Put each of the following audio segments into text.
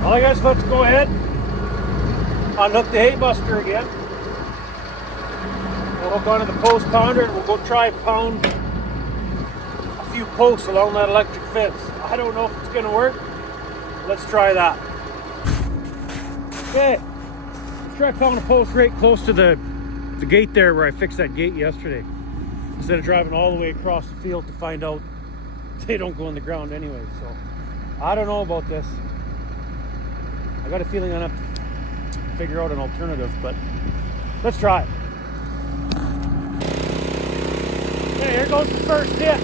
Well, I guess let's go ahead, unhook the hay buster again. We'll hook onto the post pounder and we'll go try pound a few posts along that electric fence. I don't know if it's going to work. Let's try that. Okay, let's try pounding a post right close to the gate there where I fixed that gate yesterday. Instead of driving all the way across the field to find out they don't go in the ground anyway. So I don't know about this. I got a feeling I'm gonna have to figure out an alternative, but let's try it. Okay, here goes the first hit.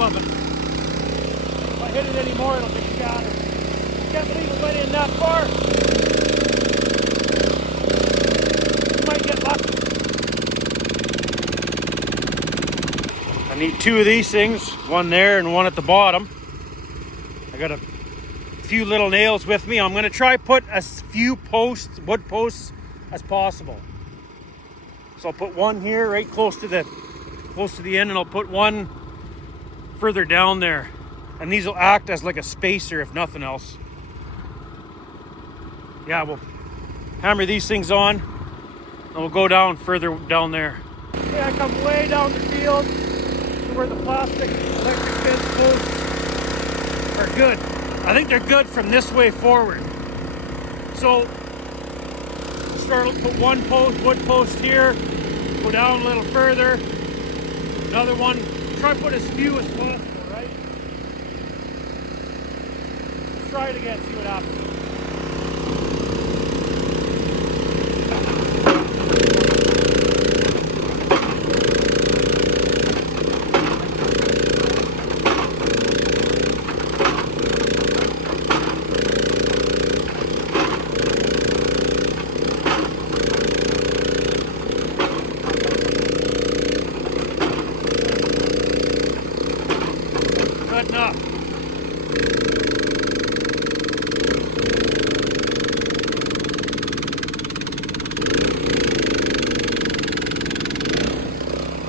Of it. If I hit it anymore, it'll get shattered. I can't believe it went in that far. You might get lucky. I need two of these things, one there and one at the bottom. I got a few little nails with me. I'm going to try put as few posts, wood posts, as possible. So I'll put one here right close to the end, and I'll put one further down there, and these will act as like a spacer if nothing else. Yeah, we'll hammer these things on and we'll go down further down there. Okay, I come way down the field to where the plastic electric fence posts are good. I think they're good from this way forward. So put one post, wood post here, go down a little further, another one. Try to put as few as possible, right? Let's try it again, see what happens. Good enough.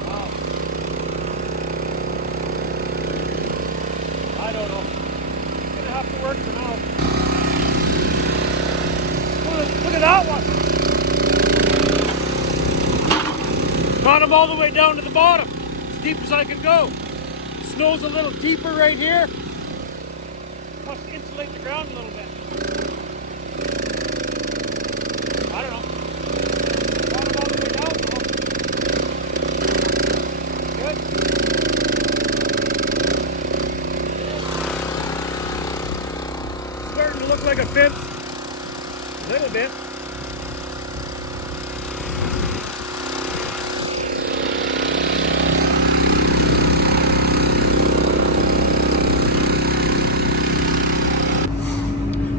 Wow. I don't know. It's gonna have to work for now. Look at that one. Got him all the way down to the bottom, as deep as I could go. Snow's a little deeper right here. Must insulate the ground a little bit. I don't know. Got it all the way down. Good. Starting to look like a fence. A little bit.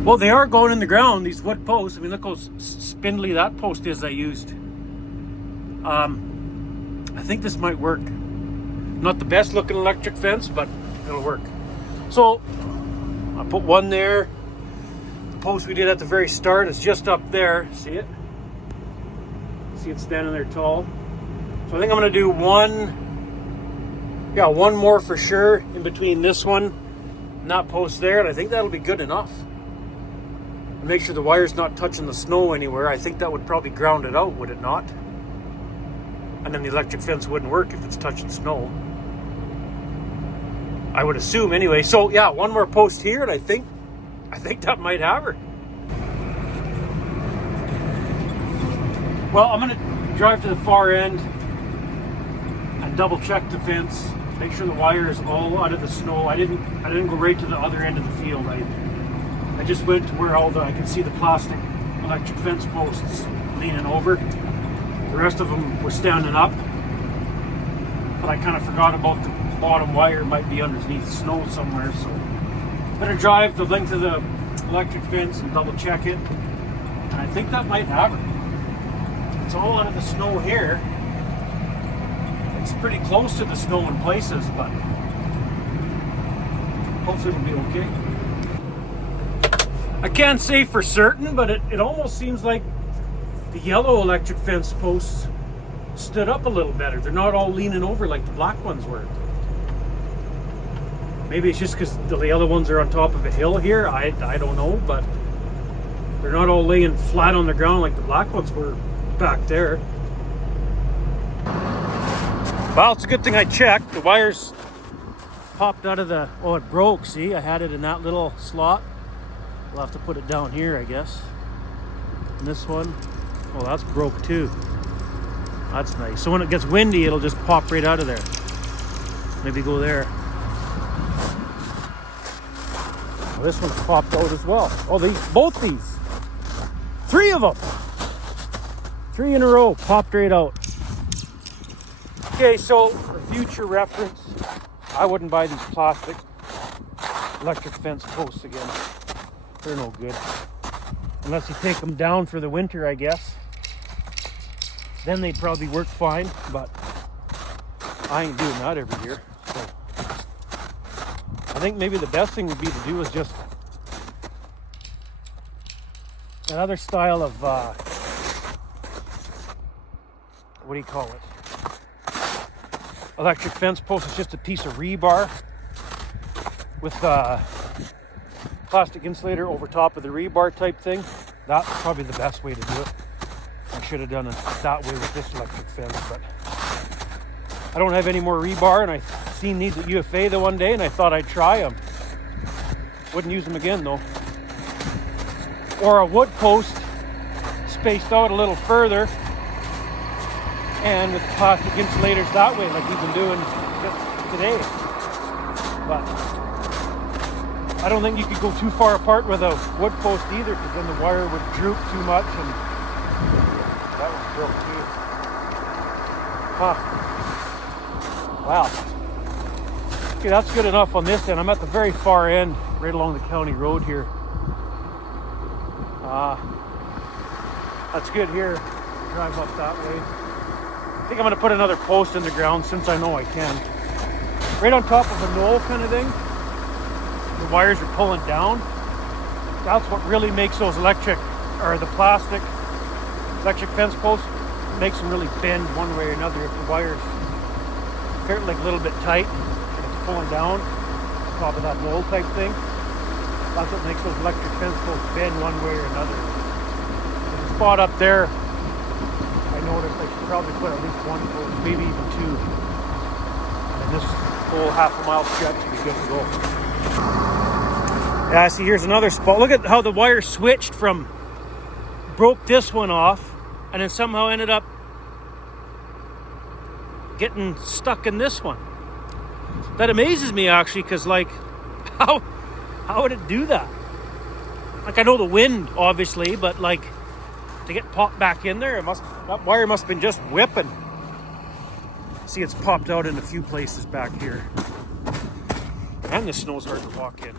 Well, they are going in the ground, these wood posts. I mean, look how spindly that post is I used. I think this might work. Not the best looking electric fence, but it'll work. So, I put one there. The post we did at the very start is just up there. See it? See it standing there tall? So I think I'm gonna do one more for sure in between this one and that post there, and I think that'll be good enough. Make sure the wire's not touching the snow anywhere. I think that would probably ground it out, would it not? And then the electric fence wouldn't work if it's touching snow. I would assume anyway. So yeah, one more post here, and I think that might have her. Well, I'm gonna drive to the far end and double check the fence. Make sure the wire is all out of the snow. I didn't go right to the other end of the field. I just went to where I could see the plastic electric fence posts leaning over. The rest of them were standing up, but I kind of forgot about the bottom wire. Might be underneath snow somewhere, so better drive the length of the electric fence and double check it. And I think that might have it. It's all out of the snow here. It's pretty close to the snow in places, but hopefully it'll be okay. I can't say for certain, but it almost seems like the yellow electric fence posts stood up a little better. They're not all leaning over like the black ones were. Maybe it's just because the other ones are on top of a hill here. I don't know, but they're not all laying flat on the ground like the black ones were back there. Well, it's a good thing I checked. The wires popped out of the... Oh, it broke. See, I had it in that little slot. We'll have to put it down here, I guess. And this one, oh, that's broke too. That's nice. So when it gets windy, it'll just pop right out of there. Maybe go there. Well, this one's popped out as well. Oh, both these. 3 of them. 3 in a row, popped right out. Okay, so for future reference, I wouldn't buy these plastic electric fence posts again. They're no good. Unless you take them down for the winter, I guess. Then they'd probably work fine, but I ain't doing that every year. So I think maybe the best thing would be to do is just another style of, what do you call it? Electric fence post is just a piece of rebar with plastic insulator over top of the rebar type thing. That's probably the best way to do it. I should have done it that way with this electric fence, but I don't have any more rebar, and I seen these at UFA the one day and I thought I'd try them. Wouldn't use them again though. Or a wood post spaced out a little further and with plastic insulators that way, like we've been doing just today. But I don't think you could go too far apart with a wood post either, because then the wire would droop too much, and that was broke too. Huh. Wow. Okay, that's good enough on this end. I'm at the very far end, right along the county road here. That's good here. Drive up that way. I think I'm going to put another post in the ground since I know I can. Right on top of a knoll kind of thing. The wires are pulling down. That's what really makes those electric, or the plastic electric fence posts, makes them really bend one way or another. If the wires are like a little bit tight and it's pulling down on top of that knoll type thing, that's what makes those electric fence posts bend one way or another. There's a spot up there, I noticed I should probably put at least 1 post, maybe even 2. And this whole half-a-mile stretch would be good to go. Yeah, see, here's another spot. Look at how the wire switched from, broke this one off, and then somehow ended up getting stuck in this one. That amazes me actually, because like, how would it do that? Like, I know the wind obviously, but like to get popped back in there, that wire must have been just whipping. See, it's popped out in a few places back here, and the snow's hard to walk in.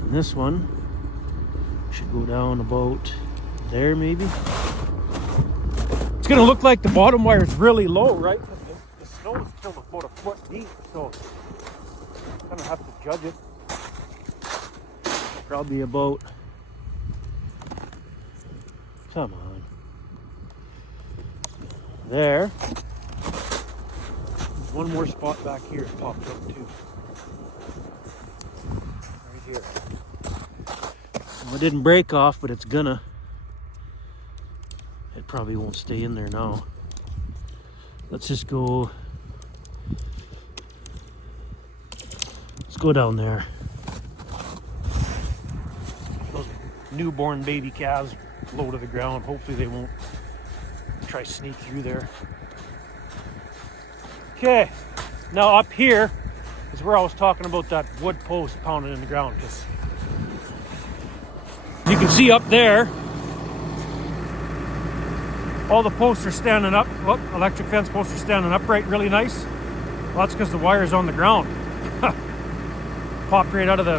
And this one should go down about there, maybe. It's gonna look like the bottom wire is really low, right? The snow is still about a foot deep, so I'm gonna have to judge it. Probably about, come on, there. One more spot back here popped up too. Right here. Well, it didn't break off, but it's gonna. It probably won't stay in there now. Let's just go. Let's go down there. Those newborn baby calves low to the ground. Hopefully they won't try to sneak through there. Okay, now up here is where I was talking about that wood post pounded in the ground, because you can see up there all the posts are standing up. Oh, electric fence posts are standing upright really nice. Well, that's because the wire's on the ground. popped right out of the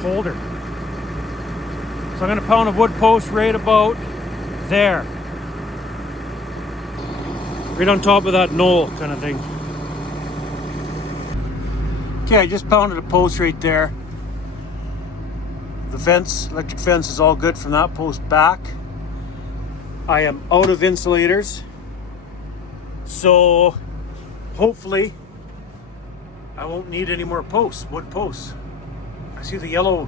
holder. So I'm going to pound a wood post right about there. Right on top of that knoll kind of thing. Okay, I just pounded a post right there. The fence, electric fence, is all good from that post back. I am out of insulators. So hopefully I won't need any more posts, wood posts. I see the yellow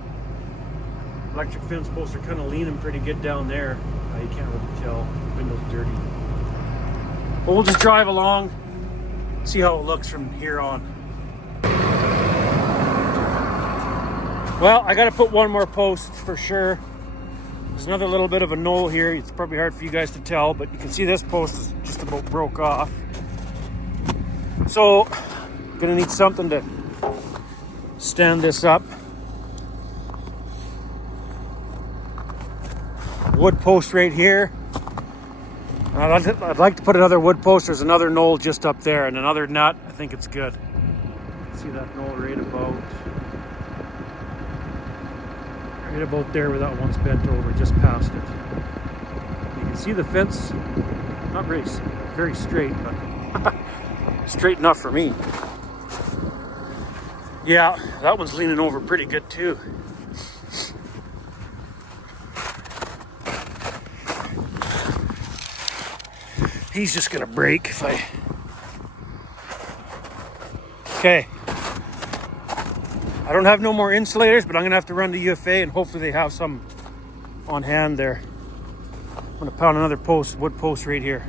electric fence posts are kind of leaning pretty good down there. You can't really tell. The window's dirty. But we'll just drive along, see how it looks from here on. Well, I got to put one more post for sure. There's another little bit of a knoll here. It's probably hard for you guys to tell, but you can see this post is just about broke off. So, I'm gonna need something to stand this up. Wood post right here. I'd like to put another wood post. There's another knoll just up there, and another nut. I think it's good. See that knoll right about there where that one's bent over, just past it. You can see the fence, not very straight, but straight enough for me. Yeah, that one's leaning over pretty good too. He's just gonna break if I... Okay. I don't have no more insulators, but I'm gonna have to run to UFA and hopefully they have some on hand there. I'm gonna pound another post, wood post right here.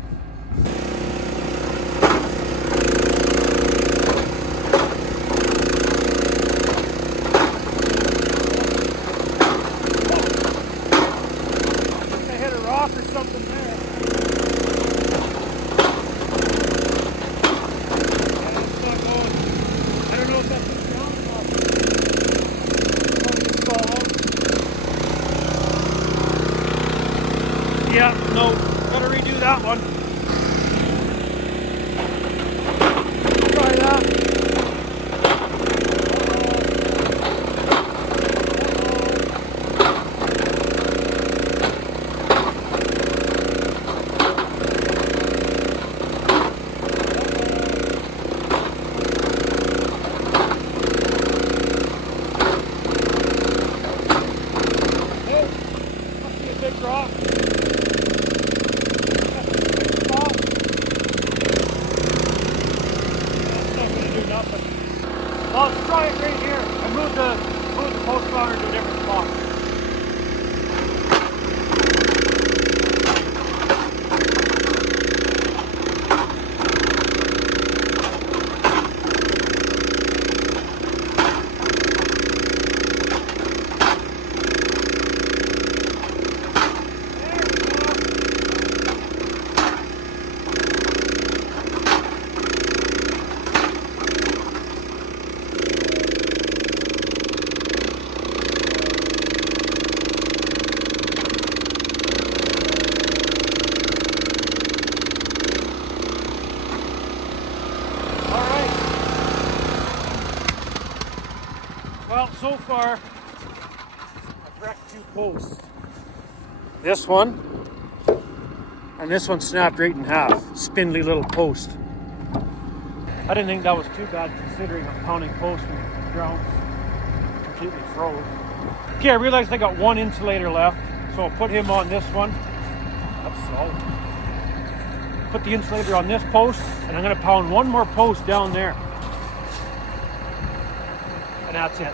I hit a rock or something there. I don't know if that's what's wrong or not. Yeah, no, gotta redo that one. Try that. Oh, must be a big rock. Well, let's try it right here. I moved the post pounder to a different spot. Well, so far, I've wrecked two posts. This one, and this one snapped right in half. Spindly little post. I didn't think that was too bad considering I'm pounding posts when the ground's completely froze. Okay, I realized I got one insulator left, so I'll put him on this one. That's solid. Put the insulator on this post, and I'm gonna pound one more post down there. And that's it.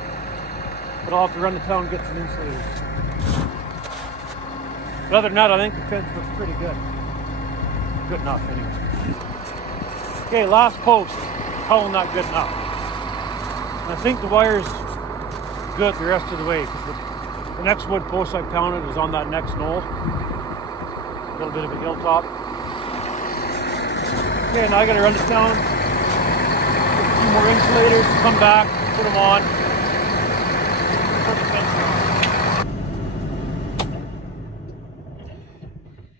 But I'll have to run to town and get some insulators. But other than that, I think the fence looks pretty good. Good enough, anyway. Okay, last post. Probably not good enough. And I think the wire's good the rest of the way, because the next wood post I pounded was on that next knoll. A little bit of a hilltop. Okay, now I gotta run to town, get a few more insulators, come back, put them on.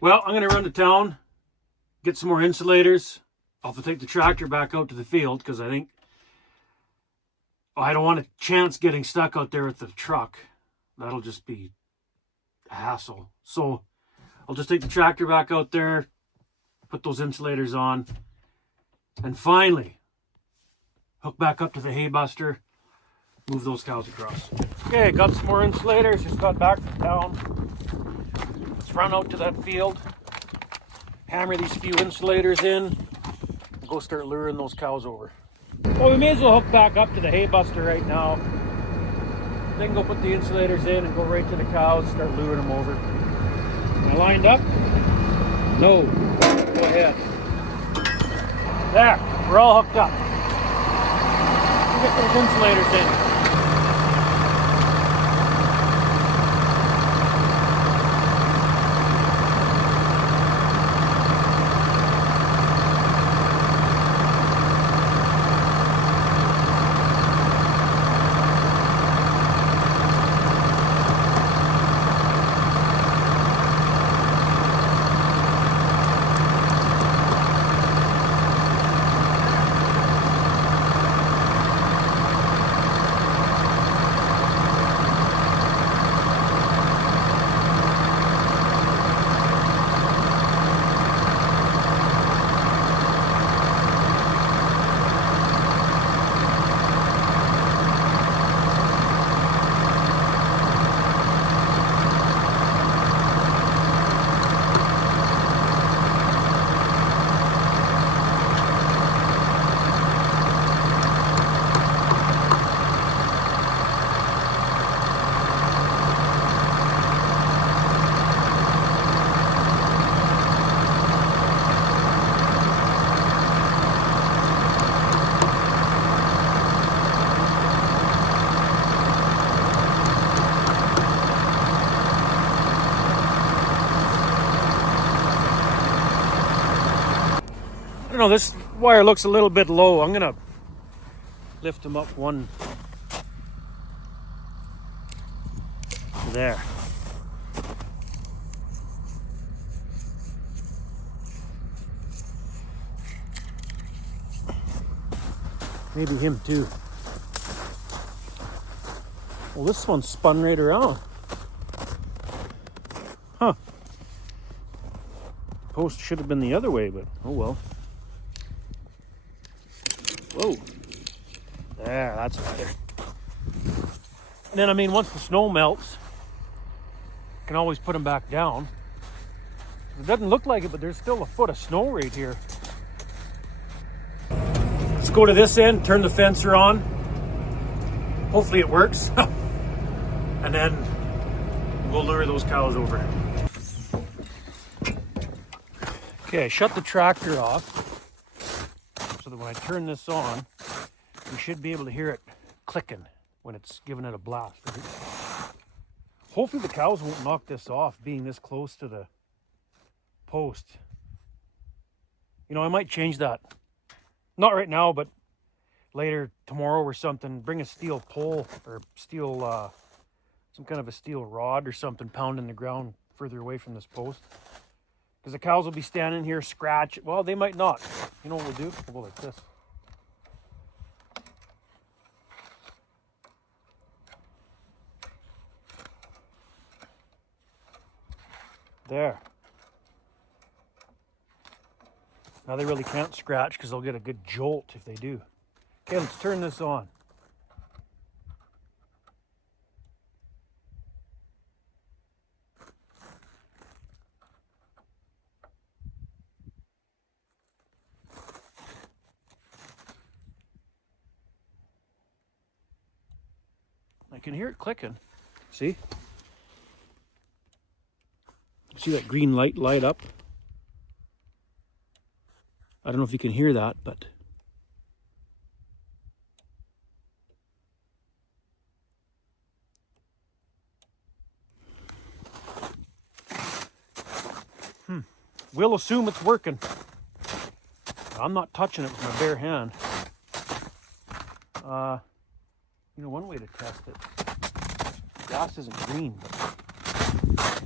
Well, I'm going to run to town, get some more insulators. I'll have to take the tractor back out to the field because I think I don't want a chance getting stuck out there with the truck. That'll just be a hassle. So I'll just take the tractor back out there, put those insulators on, and finally hook back up to the hay buster, move those cows across. Okay, got some more insulators, just got back from town. Let's run out to that field, hammer these few insulators in, and go start luring those cows over. Well, we may as well hook back up to the hay buster right now. Then go put the insulators in and go right to the cows, start luring them over. Am I lined up? No. Go ahead. There, we're all hooked up. Get those insulators in. I don't know, this wire looks a little bit low. I'm gonna lift them up one there. Maybe him too. Well, this one spun right around. Huh. Post should have been the other way, but oh well. Whoa. There, that's better. And then, I mean, once the snow melts, you can always put them back down. It doesn't look like it, but there's still a foot of snow right here. Let's go to this end, turn the fencer on. Hopefully it works. And then we'll lure those cows over. Okay, I shut the tractor off so that when I turn this on, you should be able to hear it clicking when it's giving it a blast. Hopefully the cows won't knock this off being this close to the post. You know, I might change that. Not right now, but later, tomorrow or something, bring a steel pole or steel, some kind of a steel rod or something, pounding the ground further away from this post. Because the cows will be standing here, scratch. Well, they might not. You know what we'll do? We'll go like this. There. Now they really can't scratch because they'll get a good jolt if they do. Okay, let's turn this on. I can hear it clicking. See? See that green light up? I don't know if you can hear that, but we'll assume it's working. I'm not touching it with my bare hand. You know, one way to test it, grass isn't green, but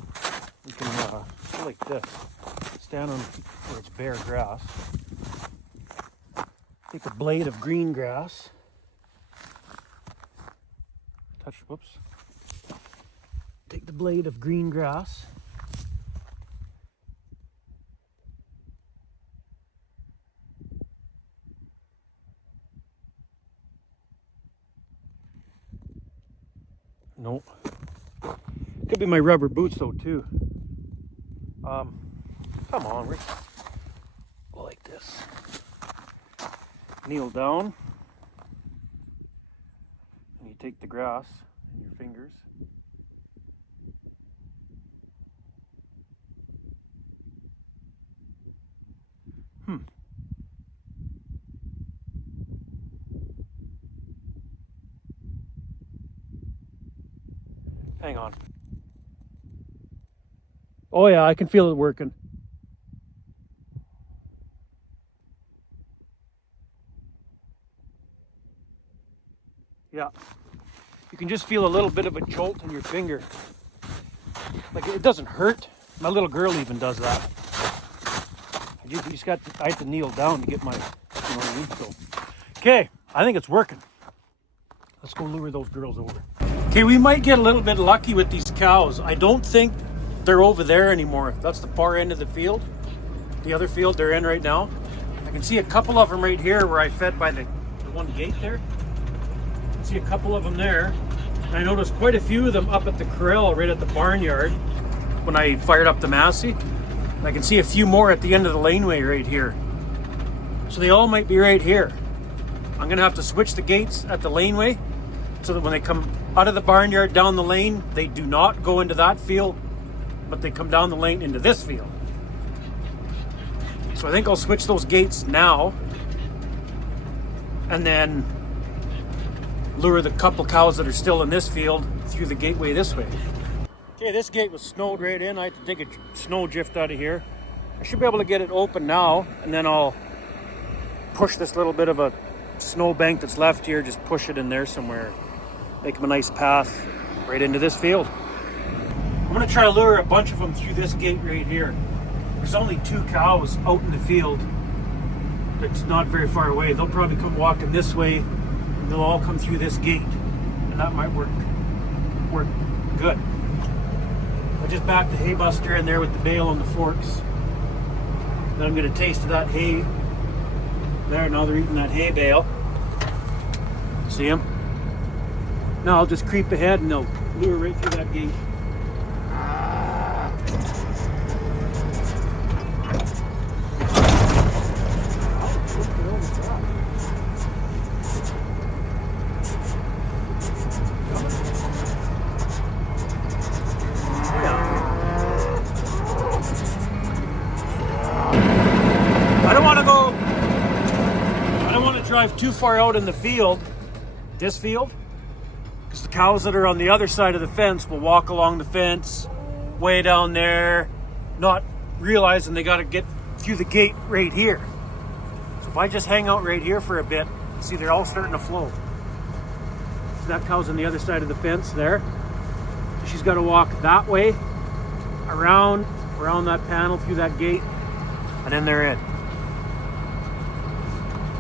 we can go like this, stand on where it's bare grass, take a blade of green grass, Whoops. Take the blade of green grass. Nope. Could be my rubber boots though too. Come on, Rick. Like this. Kneel down. And you take the grass in your fingers. Hang on. Oh yeah, I can feel it working. Yeah. You can just feel a little bit of a jolt in your finger. Like it doesn't hurt. My little girl even does that. I had to kneel down to get my, you know what I mean? So, okay, I think it's working. Let's go lure those girls over. Okay, we might get a little bit lucky with these cows. I don't think they're over there anymore. That's the far end of the field. The other field they're in right now. I can see a couple of them right here where I fed by the one gate there. I can see a couple of them there. And I noticed quite a few of them up at the corral right at the barnyard when I fired up the Massey. And I can see a few more at the end of the laneway right here. So they all might be right here. I'm gonna have to switch the gates at the laneway so that when they come out of the barnyard down the lane, they do not go into that field, but they come down the lane into this field. So I think I'll switch those gates now and then lure the couple cows that are still in this field through the gateway this way. Okay, this gate was snowed right in. I had to take a snow drift out of here. I should be able to get it open now, and then I'll push this little bit of a snow bank that's left here, just push it in there somewhere. Make them a nice path right into this field. I'm gonna try to lure a bunch of them through this gate right here. There's only 2 cows out in the field. It's not very far away. They'll probably come walking this way, and they'll all come through this gate, and that might work good. I just backed the hay buster in there with the bale on the forks. Then I'm gonna taste of that hay. There, now they're eating that hay bale. See them? Now I'll just creep ahead and they'll lure right through that gate. Drive too far out in the field, this field, because the cows that are on the other side of the fence will walk along the fence way down there, not realizing they got to get through the gate right here. So if I just hang out right here for a bit, see they're all starting to flow. So that cow's on the other side of the fence there. So she's got to walk that way, around that panel, through that gate, and then they're in.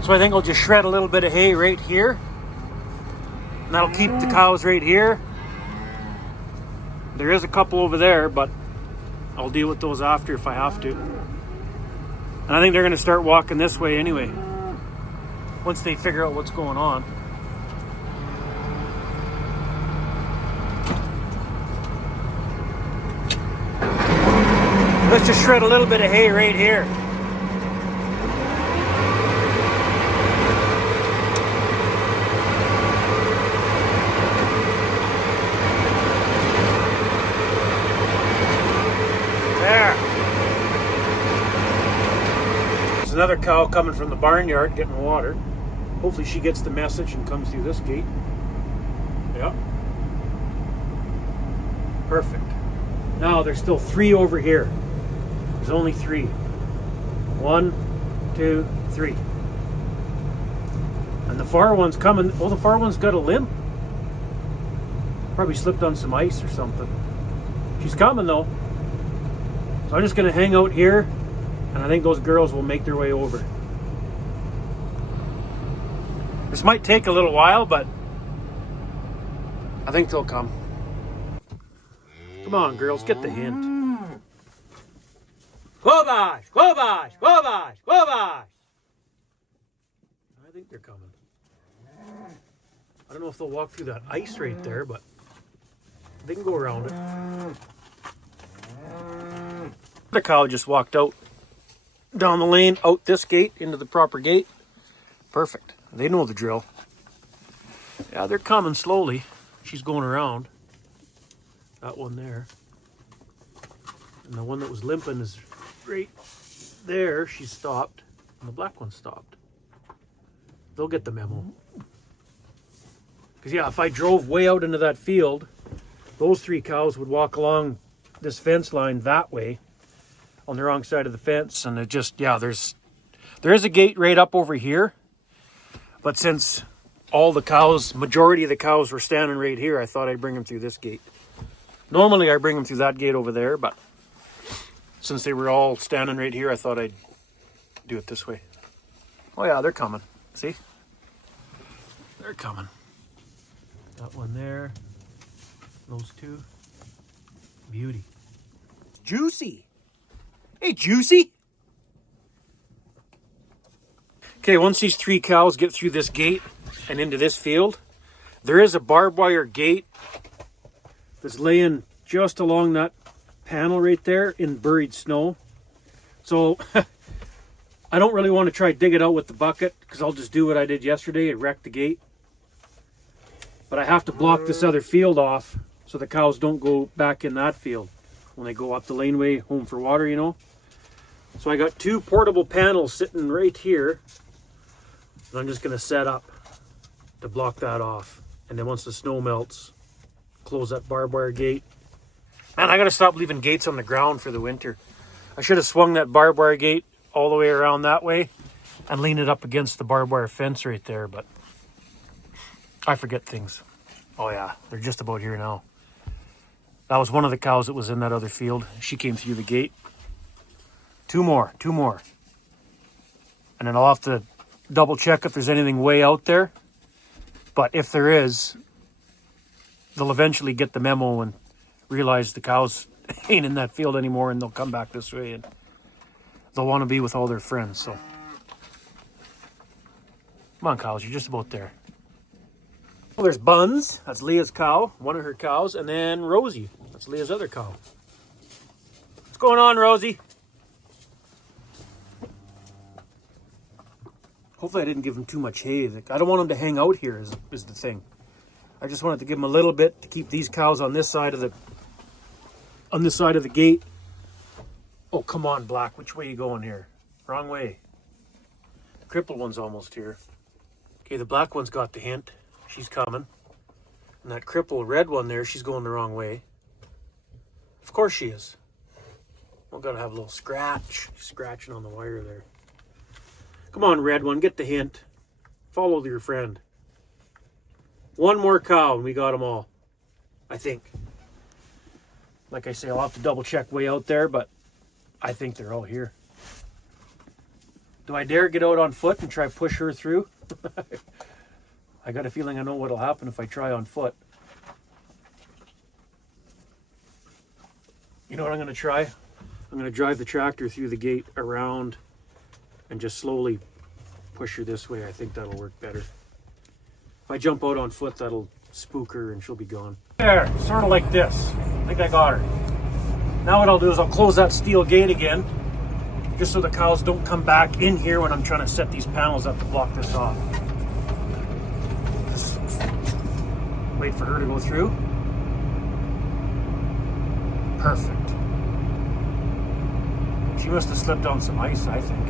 So I think I'll just shred a little bit of hay right here. And that'll keep the cows right here. There is a couple over there, but I'll deal with those after if I have to. And I think they're gonna start walking this way anyway, once they figure out what's going on. Let's just shred a little bit of hay right here. Another cow coming from the barnyard getting water. Hopefully she gets the message and comes through this gate. Yeah. Perfect. Now there's still 3 over here. There's only 3. 1, 2, 3. And the far one's coming. Oh, the far one's got a limp. Probably slipped on some ice or something. She's coming though. So I'm just gonna hang out here. And I think those girls will make their way over. This might take a little while, but I think they'll come. Come on, girls, get the hint. Wabash! Wabash! Wabash! Wabash! I think they're coming. I don't know if they'll walk through that ice right there, but they can go around it. The cow just walked out down the lane, out this gate, into the proper gate. Perfect. They know the drill. Yeah, they're coming slowly. She's going around. That one there. And the one that was limping is right there. She stopped. And the black one stopped. They'll get the memo. Because, yeah, if I drove way out into that field, those 3 cows would walk along this fence line that way on the wrong side of the fence. And it just, yeah, there is a gate right up over here. But since all the cows, majority of the cows were standing right here, I thought I'd bring them through this gate. Normally I bring them through that gate over there, but since they were all standing right here, I thought I'd do it this way. Oh yeah, they're coming. See? They're coming. That one there. Those 2. Beauty. Juicy. Hey, Juicy. Okay, once these 3 cows get through this gate and into this field, there is a barbed wire gate that's laying just along that panel right there in buried snow. So I don't really want to try to dig it out with the bucket because I'll just do what I did yesterday and wreck the gate. But I have to block this other field off so the cows don't go back in that field when they go up the laneway home for water, you know. So I got 2 portable panels sitting right here. And I'm just going to set up to block that off. And then once the snow melts, close that barbed wire gate. Man, I got to stop leaving gates on the ground for the winter. I should have swung that barbed wire gate all the way around that way and lean it up against the barbed wire fence right there, but I forget things. Oh yeah, they're just about here now. That was one of the cows that was in that other field. She came through the gate. 2 more. And then I'll have to double check if there's anything way out there. But if there is, they'll eventually get the memo and realize the cows ain't in that field anymore, and they'll come back this way and they'll want to be with all their friends. So come on, cows, you're just about there. Well, there's Buns, that's Leah's cow, one of her cows, and then Rosie, that's Leah's other cow. What's going on, Rosie? Hopefully I didn't give them too much hay. I don't want them to hang out here is the thing. I just wanted to give them a little bit to keep these cows on this side of the gate. Oh, come on, Black. Which way are you going here? Wrong way. The crippled one's almost here. Okay, the black one's got the hint. She's coming. And that crippled red one there, she's going the wrong way. Of course she is. We're going to have a little scratch. She's scratching on the wire there. Come on, red one, get the hint. Follow your friend. One more cow and we got them all, I think. Like I say, I'll have to double check way out there, but I think they're all here. Do I dare get out on foot and try to push her through? I got a feeling I know what'll happen if I try on foot. You know what I'm going to try? I'm going to drive the tractor through the gate around and just slowly push her this way. I think that'll work better. If I jump out on foot, that'll spook her and she'll be gone. There, sort of like this. I think I got her. Now what I'll do is I'll close that steel gate again, just so the cows don't come back in here when I'm trying to set these panels up to block this off. Just wait for her to go through. Perfect. She must have slipped on some ice, I think.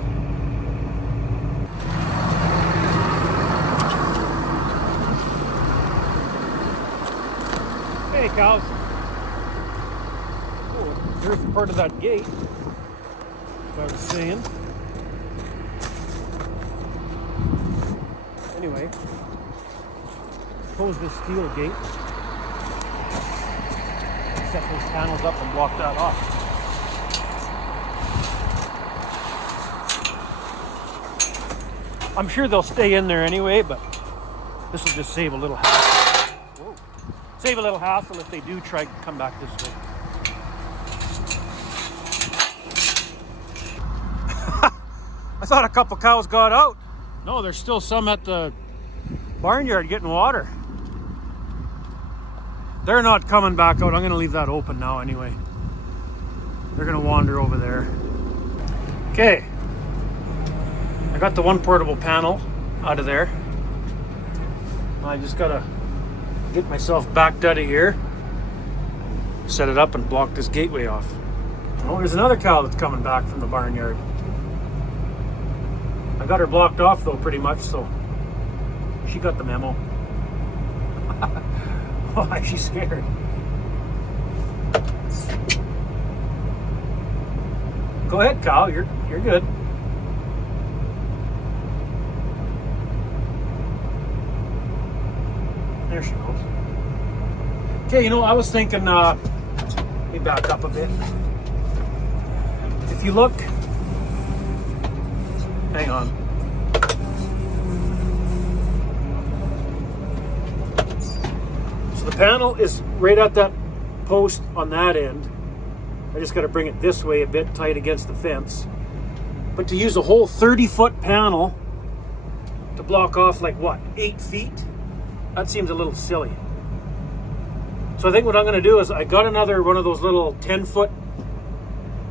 Hey, cows. Oh, here's part of that gate. I was saying. Anyway, close this steel gate. Set those panels up and block that off. I'm sure they'll stay in there anyway, but this will just save a little hassle. Whoa. Save save a little hassle if they do try to come back this way. I thought a couple cows got out. No, there's still some at the barnyard getting water. They're not coming back out. I'm going to leave that open now anyway. They're going to wander over there. Okay. I got the one portable panel out of there. I just got to get myself backed out of here, set it up, and block this gateway off. Oh, there's another cow that's coming back from the barnyard. I got her blocked off though, pretty much, so she got the memo. Why is she scared? Go ahead, cow. You're good. There she goes. Okay, you know, I was thinking, let me back up a bit. If you look, hang on. So the panel is right at that post on that end. I just got to bring it this way a bit, tight against the fence. But to use a whole 30-foot panel to block off like what, 8 feet? That seems a little silly. So I think what I'm going to do is I got another one of those little 10-foot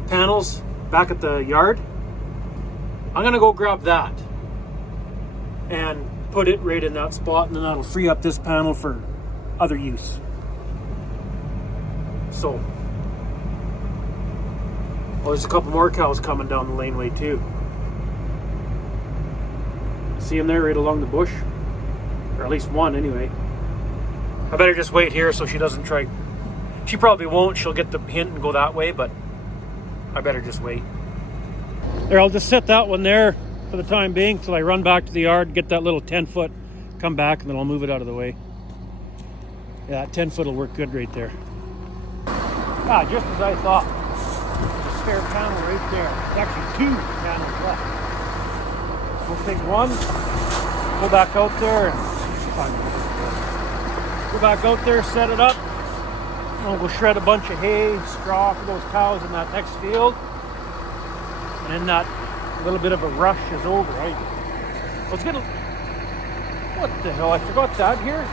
panels back at the yard. I'm going to go grab that and put it right in that spot, and then that'll free up this panel for other use. So, well, there's a couple more cows coming down the laneway too. See them there right along the bush? Or at least one anyway. I better just wait here so she doesn't try. She probably won't. She'll get the hint and go that way, but I better just wait. There, I'll just set that one there for the time being till I run back to the yard, get that little 10-foot, come back, and then I'll move it out of the way. Yeah, that 10-foot will work good right there. Ah, just as I thought. A spare panel right there. There's actually 2 panels left. We'll take one, go back out there, and go back out there, set it up, and we'll go shred a bunch of hay, straw for those cows in that next field. And then that little bit of a rush is over. I was gonna, what the hell, I forgot that here.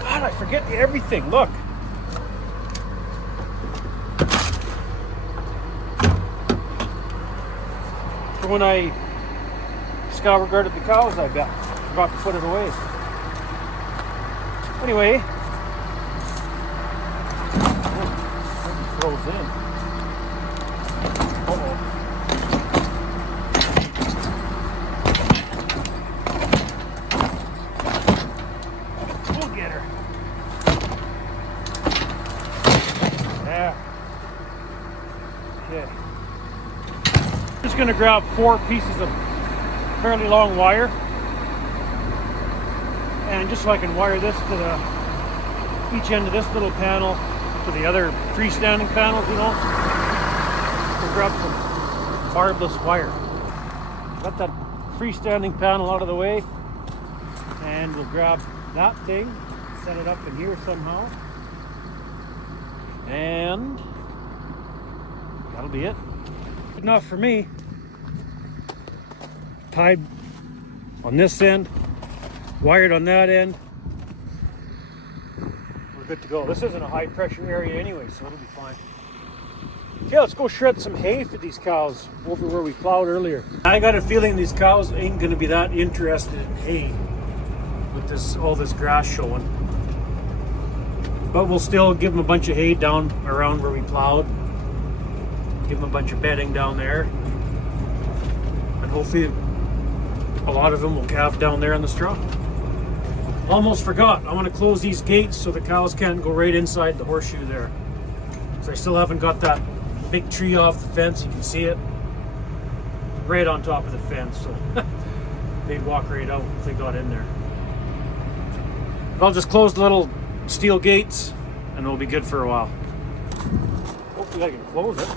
God, I forget everything, look. For when I scour guarded the cows, I bet. Forgot to put it away. Anyway, it froze in. Uh-oh. We'll get her. Yeah. Okay. Just gonna grab 4 pieces of fairly long wire. And just so I can wire this to each end of this little panel to the other freestanding panels, you know. We'll grab some barbless wire. Got that freestanding panel out of the way. And we'll grab that thing, set it up in here somehow. And that'll be it. Good enough for me. Tied on this end. Wired on that end. We're good to go. This isn't a high pressure area anyway, so it'll be fine. Okay, let's go shred some hay for these cows over where we plowed earlier. I got a feeling these cows ain't gonna be that interested in hay with all this grass showing. But we'll still give them a bunch of hay down around where we plowed. Give them a bunch of bedding down there. And hopefully a lot of them will calve down there in the straw. Almost forgot, I want to close these gates so the cows can't go right inside the horseshoe there. So I still haven't got that big tree off the fence, you can see it. Right on top of the fence, so they'd walk right out if they got in there. But I'll just close the little steel gates and we'll be good for a while. Hopefully I can close it.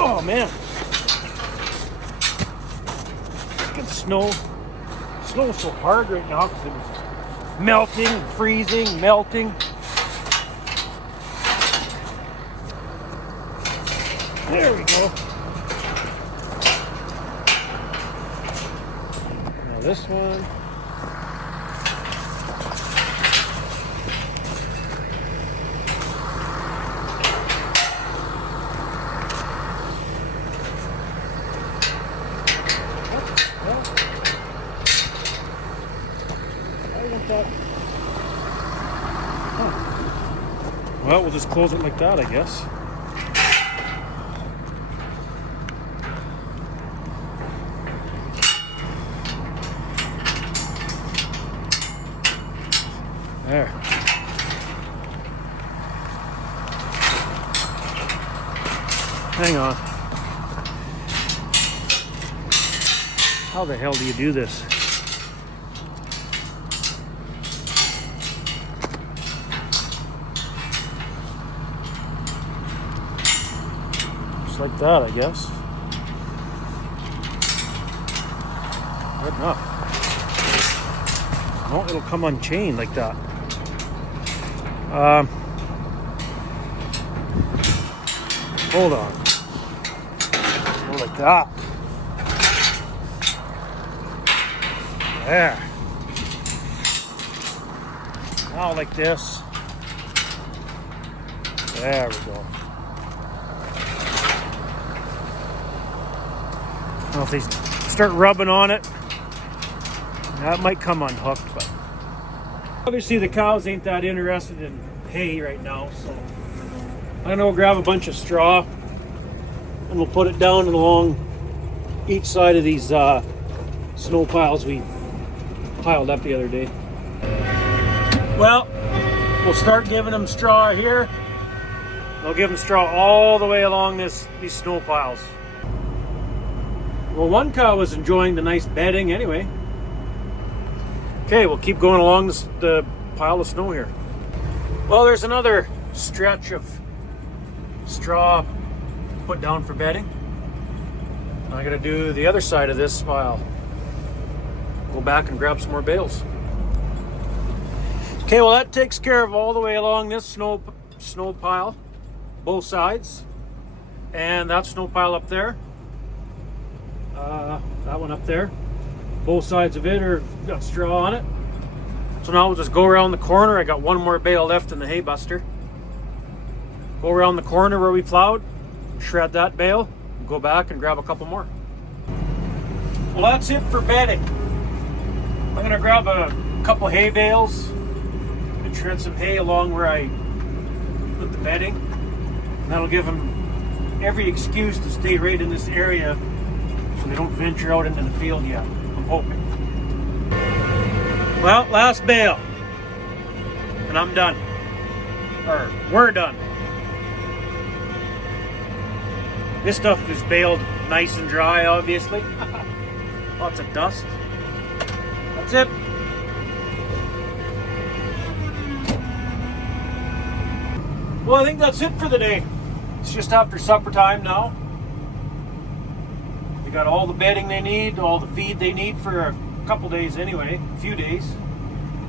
Oh man. freaking snow. Snow's so hard right now because it was melting, freezing, melting. There we go. Now this one. Well, we'll just close it like that, I guess. There. Hang on. How the hell do you do this? Like that, I guess. Good enough. Oh, it'll come unchained like that. Hold on. Go like that. There. Now like this. There we go. Well, if they start rubbing on it, that might come unhooked, but obviously the cows ain't that interested in hay right now, so I'm gonna go grab a bunch of straw and we'll put it down and along each side of these snow piles we piled up the other day. Well, we'll start giving them straw here. I'll give them straw all the way along these snow piles. Well, one cow was enjoying the nice bedding anyway. Okay, we'll keep going along the pile of snow here. Well, there's another stretch of straw put down for bedding. I'm gonna do the other side of this pile. Go back and grab some more bales. Okay, well that takes care of all the way along this snow pile, both sides. And that snow pile up there. That one up there. Both sides of it are got straw on it. So now we'll just go around the corner. I got one more bale left in the hay buster. Go around the corner where we plowed, shred that bale, go back and grab a couple more. Well, that's it for bedding. I'm gonna grab a couple hay bales and shred some hay along where I put the bedding. And that'll give them every excuse to stay right in this area so they don't venture out into the field yet. I'm hoping. Well, last bale. And I'm done. Or we're done. This stuff is baled nice and dry, obviously. Lots of dust. That's it. Well, I think that's it for the day. It's just after supper time now. They got all the bedding they need, all the feed they need for a couple days anyway, a few days.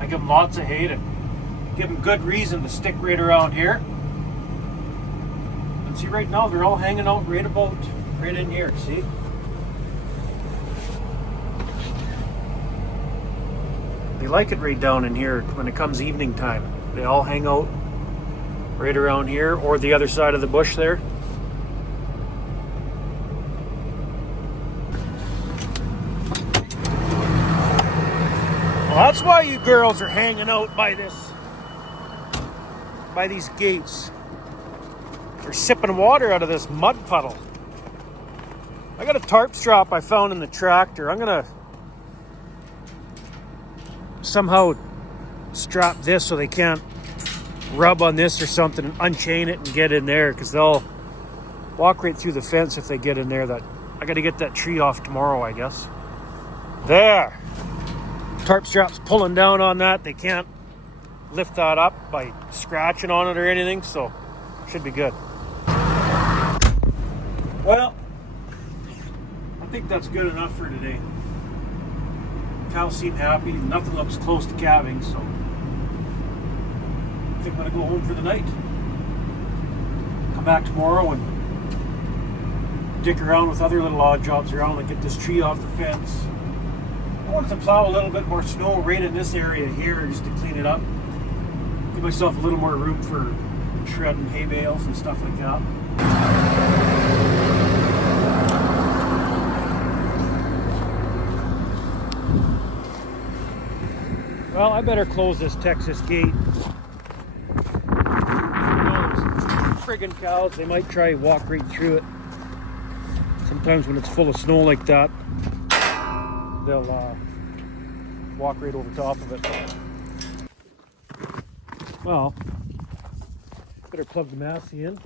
I give them lots of hay to give them good reason to stick right around here. And see, right now they're all hanging out right in here, see? They like it right down in here when it comes evening time. They all hang out right around here or the other side of the bush there. Well, that's why you girls are hanging out by these gates. They're sipping water out of this mud puddle. I got a tarp strap I found in the tractor. I'm gonna somehow strap this so they can't rub on this or something and unchain it and get in there, because they'll walk right through the fence if they get in there. That I got to get that tree off tomorrow, I guess. There. Tarp strap's pulling down on that. They can't lift that up by scratching on it or anything, so should be good. Well, I think that's good enough for today. Cows seem happy. Nothing looks close to calving, so I think I'm gonna go home for the night. Come back tomorrow and dick around with other little odd jobs around, like get this tree off the fence. I wanted to plow a little bit more snow right in this area here just to clean it up. Give myself a little more room for shredding hay bales and stuff like that. Well, I better close this Texas gate. You know, those friggin' cows, they might try to walk right through it. Sometimes when it's full of snow like that, they'll walk right over top of it. Well, better plug the Massey in,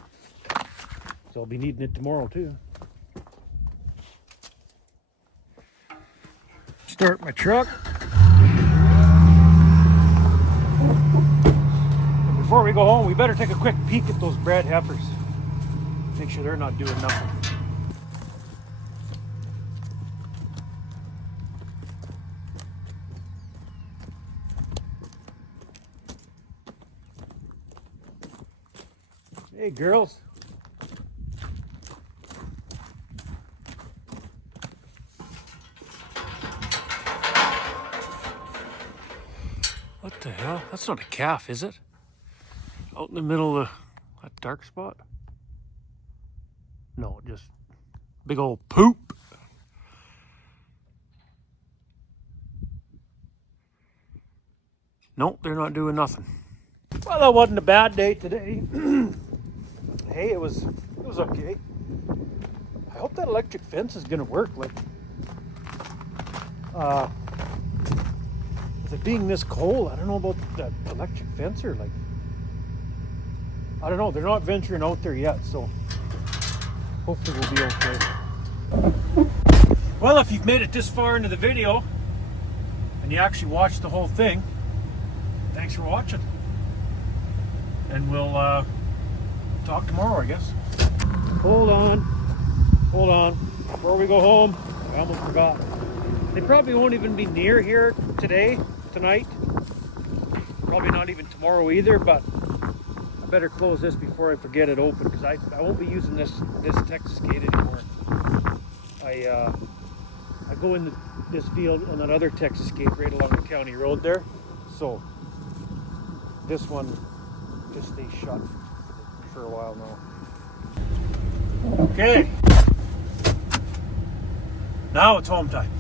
so I'll be needing it tomorrow too. Start my truck. And before we go home, we better take a quick peek at those bred heifers. Make sure they're not doing nothing. Hey girls. What the hell? That's not a calf, is it? Out in the middle of that dark spot? No, just big old poop. Nope, they're not doing nothing. Well, that wasn't a bad day today. Hey, it was okay. I hope that electric fence is gonna work. Like, with it being this cold, I don't know about that electric fencer. Like, I don't know. They're not venturing out there yet, so hopefully we'll be okay. Well, if you've made it this far into the video and you actually watched the whole thing, thanks for watching. And we'll talk tomorrow, I guess. Hold on. Before we go home, I almost forgot. They probably won't even be near here tonight. Probably not even tomorrow either, but I better close this before I forget it open, because I won't be using this Texas gate anymore. I go in this field on that other Texas gate right along the county road there. So this one just stays shut for a while now. Okay. Now it's home time.